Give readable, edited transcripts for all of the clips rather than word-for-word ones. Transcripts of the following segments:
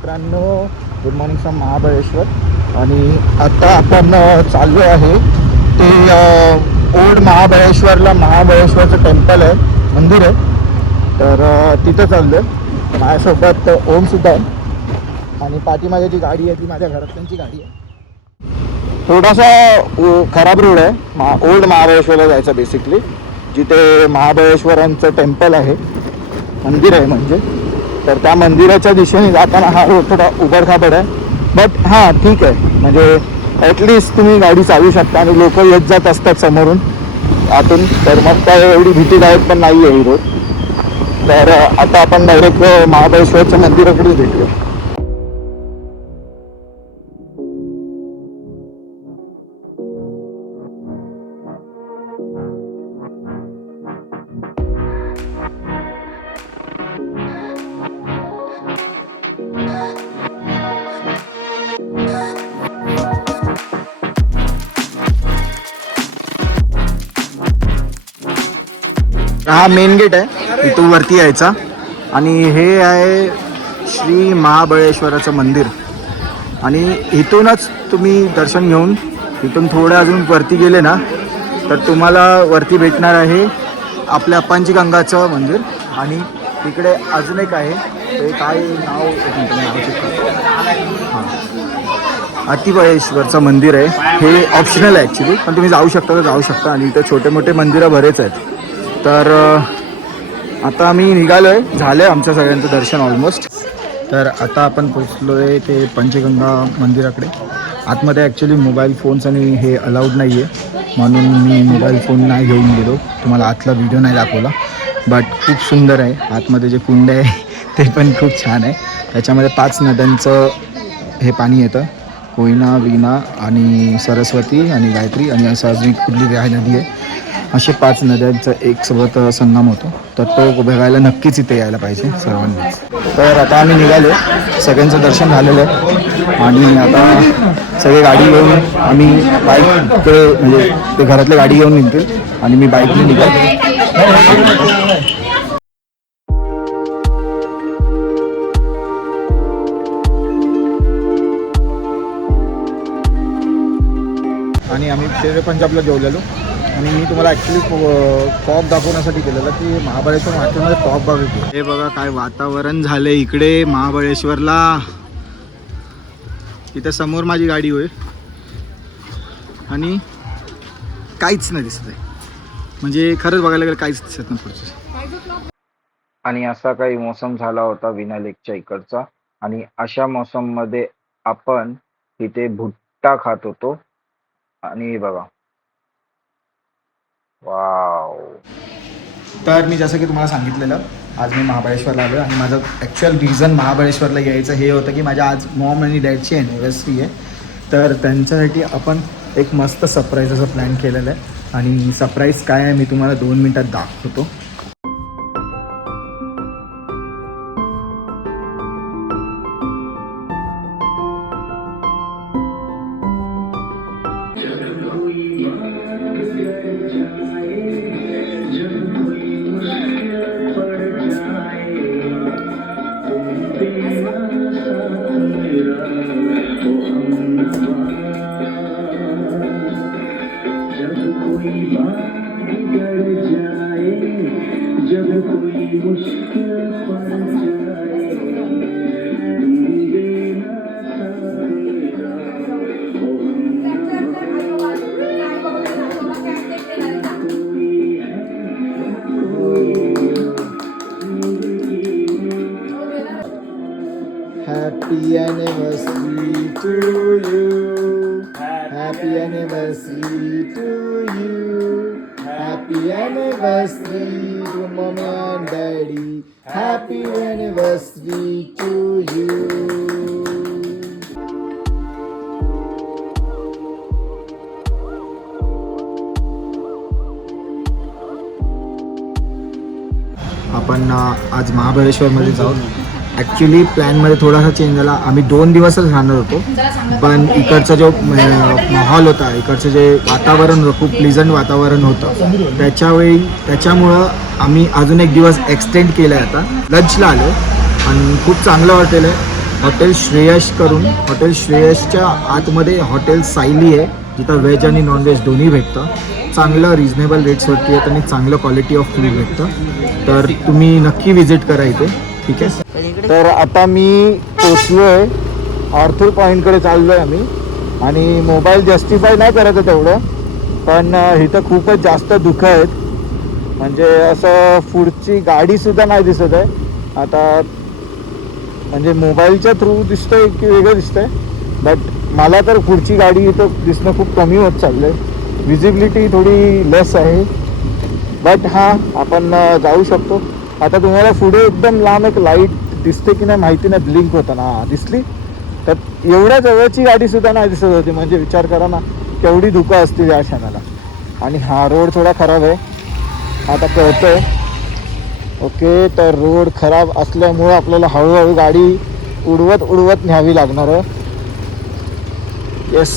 मित्रांनो, good morning from Mahabaleshwar. आणि आता आपण चाललो आहे ते ओल्ड महाबळेश्वरला. महाबळेश्वरचं टेम्पल आहे, मंदिर आहे, तर तिथं चाललो आहे. माझ्यासोबत ओमसुद्धा आहे आणि पाठीमागे जी गाडी आहे ती माझ्या घरातल्यांची गाडी आहे. थोडासा खराब रोड आहे ओल्ड महाबळेश्वरला जायचं बेसिकली, जिथे महाबळेश्वरांचं टेम्पल आहे, मंदिर आहे म्हणजे. तर त्या मंदिराच्या दिशेने जाताना हा रोड थोडा उबडखाबड आहे, बट हां ठीक आहे, म्हणजे ॲटलिस्ट तुम्ही गाडी चालवू शकता आणि लोक येत जात असतात समोरून आतून, तर मग काय एवढी भीतीदायक पण नाही आहे ही रोड. तर आता आपण डायरेक्ट महाबळेश्वरच्या मंदिराकडे भेटूया. हा मेन गेट आहे, इथून वरती यायचा. आणि हे आहे श्री महाबळेश्वराचं मंदिर. आणि इथूनच तुम्ही दर्शन घेऊन इथून थोडं अजून वरती गेले ना तर तुम्हाला वरती भेटणार आहे आपल्या पंचगंगाचं मंदिर. आणि तिकडे अजून एक आहे, ते काय नाव हां, अतिबळेश्वरचं मंदिर आहे. हे ऑप्शनल आहे ॲक्च्युली, पण तुम्ही जाऊ शकता तर जाऊ शकता. आणि इथे छोटे मोठे मंदिरं बरेच आहेत. तर आता आम्ही निघालो आहे, झालं आहे आमचं सगळ्यांचं दर्शन ऑलमोस्ट. तर आता आपण पोचलो आहे ते पंचगंगा मंदिराकडे. आतमध्ये ॲक्च्युली मोबाईल फोन्स आणि हे अलाउड नाही आहे, म्हणून मी मोबाईल फोन नाही घेऊन गेलो. तुम्हाला आतला व्हिडिओ नाही दाखवला, बट खूप सुंदर आहे. आतमध्ये जे कुंड आहे ते पण खूप छान आहे. त्याच्यामध्ये 5 नद्यांचं हे पाणी येतं, कोयना, वीणा आणि सरस्वती आणि गायत्री, आणि असं अजून कुठली नदी आहे. असे 5 नद्यांचा एक सोबत संगम होतो. तर तो बघायला नक्कीच इथे यायला पाहिजे सर्वांनी. तर आता आम्ही निघालो, सगळ्यांचं दर्शन झालेलं आहे. आणि आता सगळे गाडी घेऊन आम्ही बाईक म्हणजे ते घरातले गाडी घेऊन निघतील आणि मी बाईकने निघालो. आणि आम्ही शेरे पंजाबला जेवलेलो. आणि मी तुम्हाला ॲक्च्युली फॉग दाखवण्यासाठी केलेलं की महाबळेश्वर मार्केटमध्ये फॉग बघितलं. हे बघा काय वातावरण झालं इकडे महाबळेश्वरला. इथे समोर माझी गाडी होय आणि काहीच नाही दिसत आहे, म्हणजे खरंच बघायला गेलं काहीच दिसत नाही पुढचं. आणि असा काही मोसम झाला होता विना लेकच्या इकडचा. आणि अशा मोसममध्ये आपण इथे भुट्टा खात होतो. आणि बघा, वाव. तर मी जसं की तुम्हाला सांगितलेलं, आज मी महाबळेश्वरला आलो. आणि माझं ॲक्च्युअल रिझन महाबळेश्वरला यायचं हे होतं की माझ्या आज मॉम आणि डॅडची ॲनिव्हर्सरी आहे. तर त्यांच्यासाठी आपण एक मस्त सरप्राईज असं प्लॅन केलेलं आहे. आणि सरप्राईज काय आहे मी तुम्हाला 2 मिनटात दाखवतो. Happy anniversary to you. Happy anniversary to you. Happy anniversary to mommy and daddy. Happy anniversary to you. आपण आज महाबळेश्वरमध्ये जाऊ. ॲक्च्युली प्लॅनमध्ये थोडासा चेंज झाला. आम्ही 2 दिवसच राहणार होतो, पण इकडचा जो माहोल होता, इकडचं जे वातावरण होतं, खूप प्लीजंट वातावरण होतं, त्याच्यामुळं आम्ही अजून 1 दिवस एक्सटेंड केलं आहे. आता लंचला आलो आणि खूप चांगलं वाटेल आहे. हॉटेल श्रेयश करून. हॉटेल श्रेयसच्या आतमध्ये हॉटेल सायली आहे, जिथं व्हेज आणि नॉनव्हेज दोन्ही भेटतं. चांगलं रिजनेबल रेट्सवरती आहेत आणि चांगलं क्वालिटी ऑफ फूड भेटतं. तर तुम्ही नक्की व्हिजिट करा इथे. ठीक आहे. तर आता मी पोचलो आहे, आर्थर पॉईंटकडे चाललो आहे आम्ही. आणि मोबाईल जस्टिफाय नाही करत आहे तेवढं, पण इथं खूपच जास्त धुकं आहेत. म्हणजे असं पुढची गाडीसुद्धा नाही दिसत आहे आता. म्हणजे मोबाईलच्या थ्रू दिसतंय की वेगळं दिसतंय, बट मला तर पुढची गाडी इथं दिसणं खूप कमी होत चाललं आहे. विजिबिलिटी थोडी लेस आहे, बट हां आपण जाऊ शकतो. आता तुम्हाला पुढे एकदम लांब एक लाईट दिसते की नाही माहिती नाही, ब्लिंक होताना दिसली. तर एवढ्या जवळची गाडीसुद्धा नाही दिसत होती. म्हणजे विचार करा ना केवढी धुकं असतील या क्षणाला. आणि हा रोड थोडा खराब आहे आता कळतंय. ओके, तर रोड खराब असल्यामुळं आपल्याला हळूहळू गाडी उडवत न्यावी लागणार आहे. येस,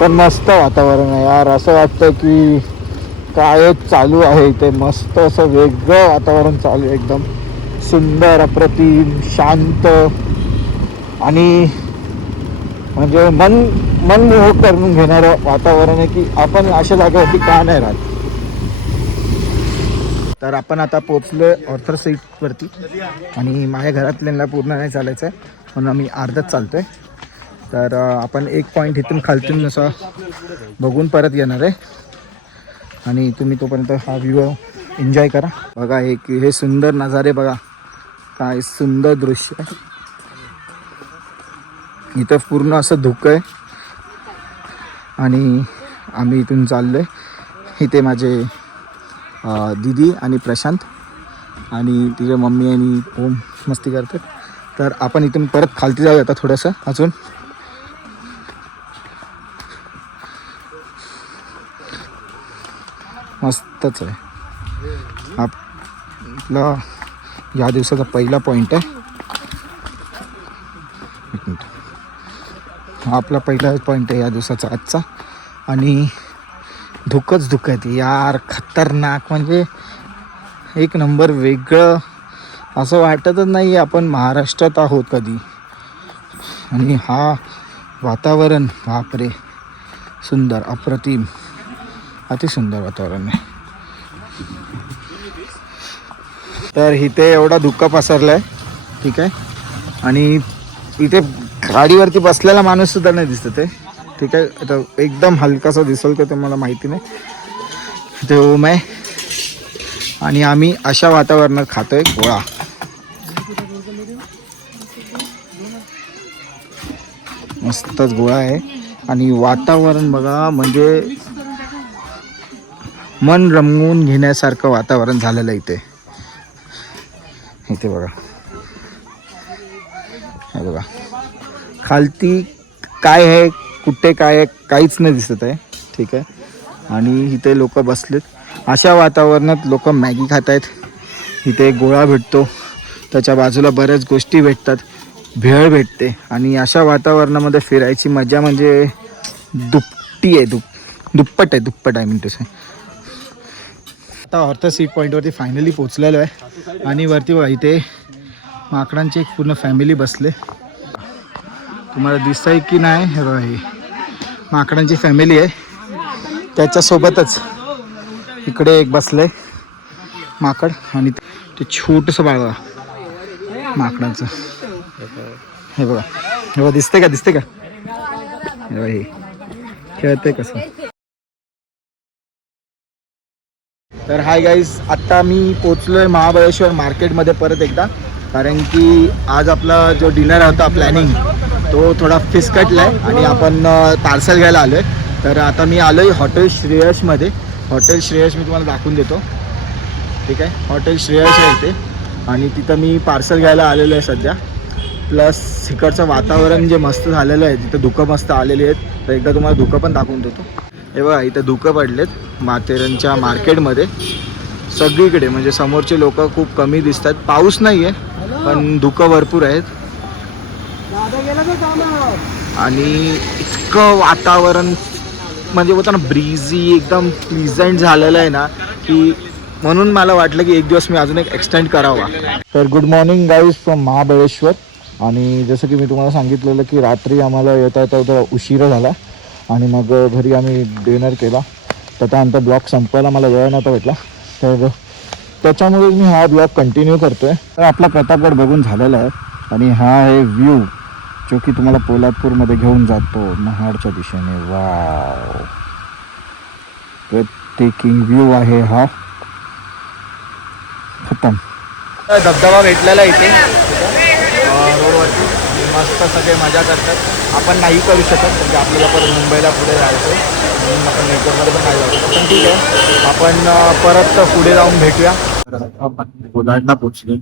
पण मस्त वातावरण आहे यार. असं वाटतं की काय चालू आहे इथे. मस्त असं वेगळं वातावरण चालू आहे, एकदम सुंदर, अप्रतिम, शांत आणि म्हणजे मनमोहक करून घेणारं वातावरण आहे की आपण अशा जागेवरती का नाही राहत. तर आपण आता पोचलो आहे ऑर्थर सीटवरती आणि माझ्या घरातल्यांना पूर्ण नाही चालायचं आहे म्हणून आम्ही अर्धच चालतो आहे. तर आपण एक पॉईंट इथून खालतून असं बघून परत येणार आहे आणि तुम्ही तोपर्यंत हा व्ह्यू एन्जॉय करा. बघा हे सुंदर नजारे बघा, काय सुंदर दृश्य आहे. इथं पूर्ण असं धुकं आहे आणि आम्ही इथून चाललो आहे. इथे माझे दीदी आणि प्रशांत आणि तिचे मम्मी आणि ओम मस्ती करतात. तर आपण इथून परत खालती जाऊया आता थोडंसं अजून. मस्तच आहे. आपला या दिवसाचा पहिला पॉईंट आहे. एक मिनिट, हा आपला पहिला पॉईंट आहे या दिवसाचा आजचा. आणि धुकंच आहे यार, खतरनाक. म्हणजे एक नंबर वेगळं, असं वाटतच नाही आपण महाराष्ट्रात आहोत कधी. आणि हा वातावरण बापरे, सुंदर, अप्रतिम, अतिसुंदर वातावरण आहे. तर इथे एवढा धुकं पसरलं आहे. ठीक आहे. आणि इथे गाडीवरती बसलेला माणूससुद्धा नाही दिसत आहे. ठीक आहे. आता एकदम हलकासा दिसेल का तुम्हाला माहिती नाही. इथे ओम आहे आणि आम्ही अशा वातावरणात खातोय गोळा. मस्तच गोळा आहे आणि वातावरण बघा, म्हणजे मन रमवून घेण्यासारखं वातावरण झालेलं आहे इथे. इथे बघा, हे बघा खालती काय आहे, कुठे काय आहे, काहीच नाही दिसत आहे. ठीक आहे. आणि इथे लोक बसलेत. अशा वातावरणात लोक मॅगी खात आहेत. इथे गोळा भेटतो, त्याच्या बाजूला बऱ्याच गोष्टी भेटतात, भेळ भेटते. आणि अशा वातावरणामध्ये फिरायची मजा म्हणजे दुप्पट आहे मिनटं. आता ऑर्थर सीट पॉईंटवरती फायनली पोचलेलो आहे आणि वरती बघा इथे माकडांची एक पूर्ण फॅमिली बसले. तुम्हाला दिसत आहे की नाही, हे बघा ही माकडांची फॅमिली आहे. त्याच्यासोबतच इकडे एक बसले माकड आणि ते छोटंसं बाळ माकडांचं. हे बघा दिसते का हे बघा, हे खेळते कसं. तर हाय गाईज, आत्ता मी पोचलो आहे महाबळेश्वर मार्केटमध्ये परत एकदा. कारण की आज आपला जो डिनर होता प्लॅनिंग तो थोडा फिसकटला आहे आणि आपण पार्सल घ्यायला आलो आहे. तर आता मी आलो आहे हॉटेल श्रेयसमध्ये. हॉटेल श्रेयस मी तुम्हाला दाखवून देतो. ठीक आहे. हॉटेल श्रेयस आहे इथे आणि तिथं मी पार्सल घ्यायला आलेलो आहे सध्या. प्लस इकडचं वातावरण जे मस्त झालेलं आहे, तिथं धुकं मस्त आलेली आहेत. तर एकदा तुम्हाला धुकं पण दाखवून देतो. हे बघा इथं धुकं पडलेत माथेरानच्या मार्केटमध्ये सगळीकडे. म्हणजे समोरचे लोक खूप कमी दिसतात. पाऊस नाही आहे पण धुकं भरपूर आहेत. आणि इतकं वातावरण म्हणजे होतं ना ब्रीझी, एकदम प्लीझंट झालेलं आहे ना की म्हणून मला वाटलं की एक दिवस मी अजून एक एक्सटेंड करावा. तर good morning guys from Mahabaleshwar. आणि जसं की मी तुम्हाला सांगितलेलं की रात्री आम्हाला येता येता उशिरा झाला आणि मग घरी आम्ही डिनर केला. तर त्यानंतर ब्लॉग संपवायला मला वेळ नव्हता भेटला, तर त्याच्यामुळे मी हा ब्लॉग कंटिन्यू करतो आहे. तर आपला प्रतापगड बघून झालेला आहे आणि हा आहे व्ह्यू जो की तुम्हाला पोलादपूरमध्ये घेऊन जातो महाडच्या दिशेने. वाव, ब्रेथटेकिंग व्ह्यू आहे हा. खतम. धबधबा भेटलेला इथे रोडवरती, मस्त सगळे मजा करतात. आपण नाही करू शकत म्हणजे आपल्याला परत मुंबईला पुढे जायचं म्हणून आपण नेटवर्कमध्ये पण नाही जाऊ शकत. पण ठीक आहे, आपण परत पुढे जाऊन भेटूया. आपण कोलाडला पोचले.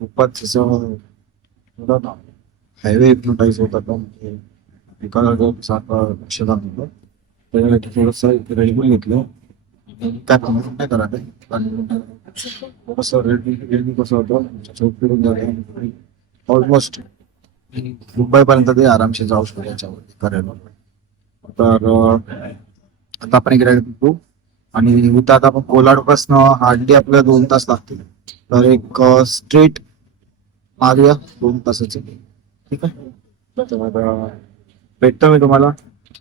खूपच हायवे हिप्नोटाईज होता का, म्हणजे एका जागेवर सारखं लक्ष जात होतं. त्याच्यासाठी थोडंसं रेडबुल घेतलं. काय प्रमाण नाही करा ते, आणि थोडंसं रेडबुल कसं होतं चौक फिरून झालं. ऑलमोस्ट मुंबईपर्यंत ते आरामशीर जाऊ शकतो याच्यावर करायला. तर आता आपण एक राईड बघू आणि इथं आता आपण कोलाडपासून हार्डली आपल्याला 2 तास लागतील. तर एक स्ट्रेट मारूया 2 तासाचे. ठीक आहे, तर भेटतो मी तुम्हाला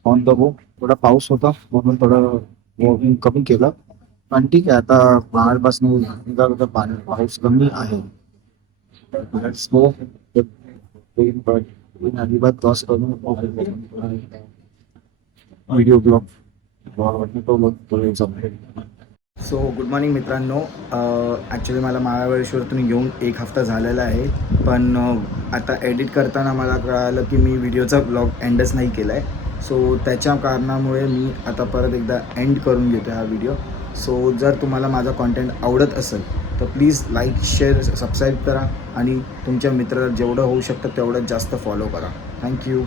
ऑन द गो. थोडा पाऊस होता म्हणून थोडं वॉकिंग कमी केलं, पण ठीक आहे. आता महाडपासून निघालो तर पाऊस कमी आहे. Let's go. अजिबात क्रॉस करून video blog. So good morning मित्रांनो. ॲक्च्युली मला महाबळेश्वरतून येऊन 1 हफ्ता झालेला आहे, पण आता एडिट करताना मला कळालं की मी व्हिडिओचा ब्लॉग एंडच नाही केला आहे. सो त्याच्या कारणामुळे मी आता परत एकदा एंड करून घेतो हा व्हिडिओ. सो जर तुम्हाला माझा कॉन्टेंट आवडत असेल तर प्लीज लाईक, शेअर, सबस्क्राईब करा आणि तुमच्या मित्राला जेवढं होऊ शकतं तेवढं जास्त फॉलो करा. थँक्यू.